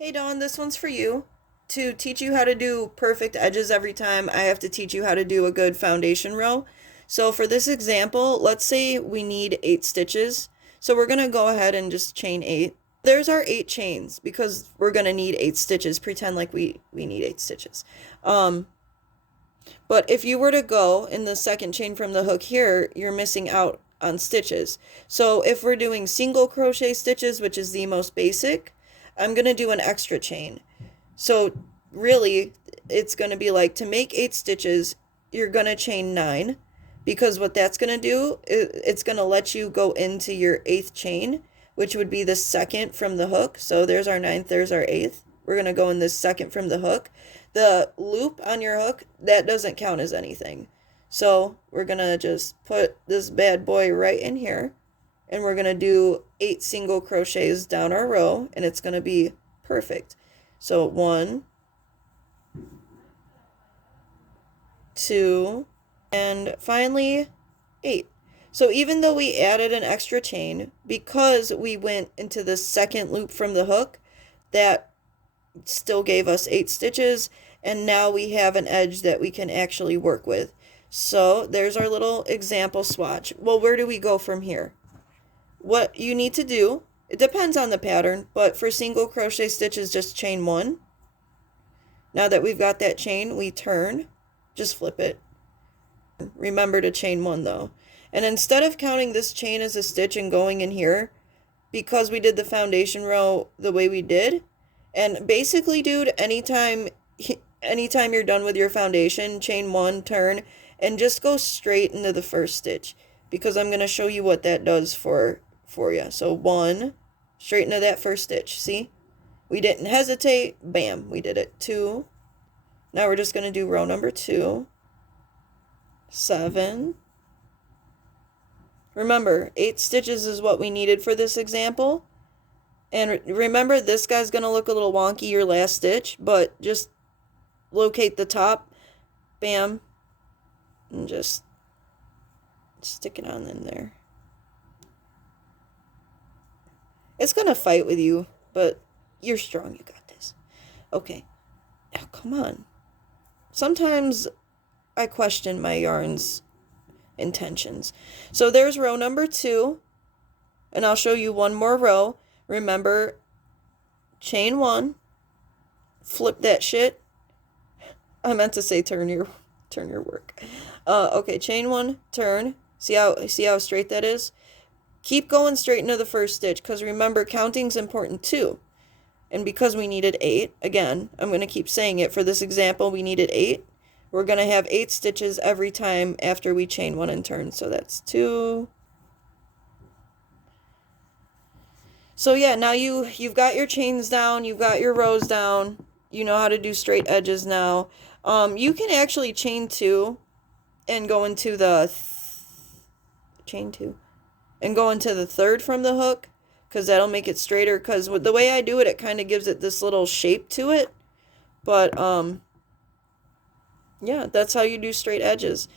Hey Dawn, this one's for you. To teach you how to do perfect edges every time, I have to teach you how to do a good foundation row. So for this example, let's say we need 8 stitches. So we're gonna go ahead and just chain 8. There's our 8 chains because we're gonna need 8 stitches. Pretend like we need 8 stitches. Um, but if you were to go in the second chain from the hook here, you're missing out on stitches. So if we're doing single crochet stitches, which is the most basic, I'm going to do an extra chain. So really, it's going to be like to make 8 stitches, you're going to chain 9 because what that's going to do, it's going to let you go into your 8th chain, which would be the second from the hook. So there's our 9th, there's our 8th. We're going to go in this second from the hook. The loop on your hook, that doesn't count as anything. So we're going to just put this bad boy right in here. And we're going to do 8 single crochets down our row. And it's going to be perfect. So 1, 2, and finally 8. So even though we added an extra chain, because we went into the second loop from the hook, that still gave us 8 stitches, and now we have an edge that we can actually work with. So there's our little example swatch. Well, where do we go from here? What you need to do, it depends on the pattern, but for single crochet stitches, just chain 1. Now that we've got that chain, we turn, just flip it. Remember to chain 1 though. And instead of counting this chain as a stitch and going in here, because we did the foundation row the way we did, and basically, dude, anytime you're done with your foundation, chain 1, turn, and just go straight into the first stitch, because I'm going to show you what that does for you. So 1, straight into that first stitch. See? We didn't hesitate. Bam, we did it. 2. Now we're just going to do row number 2. 7. Remember, 8 stitches is what we needed for this example. And remember, this guy's going to look a little wonky, your last stitch, but just locate the top, bam, and just stick it on in there. It's going to fight with you, but you're strong, you got this. Okay, now come on. Sometimes I question my yarn's intentions. So there's row number 2, and I'll show you one more row. Remember, chain 1, flip that shit. I meant to say turn your work. Okay, chain 1, turn. See how straight that is? Keep going straight into the first stitch, because remember, counting's important too. And because we needed 8, again, I'm going to keep saying it. For this example, we needed 8. We're going to have 8 stitches every time after we chain 1 and turn. So that's 2. So yeah, now you've got your chains down, you've got your rows down, you know how to do straight edges now. You can actually chain 2 and go into the chain 2 and go into the third from the hook, because that'll make it straighter, because the way I do it, it kind of gives it this little shape to it. But yeah, that's how you do straight edges.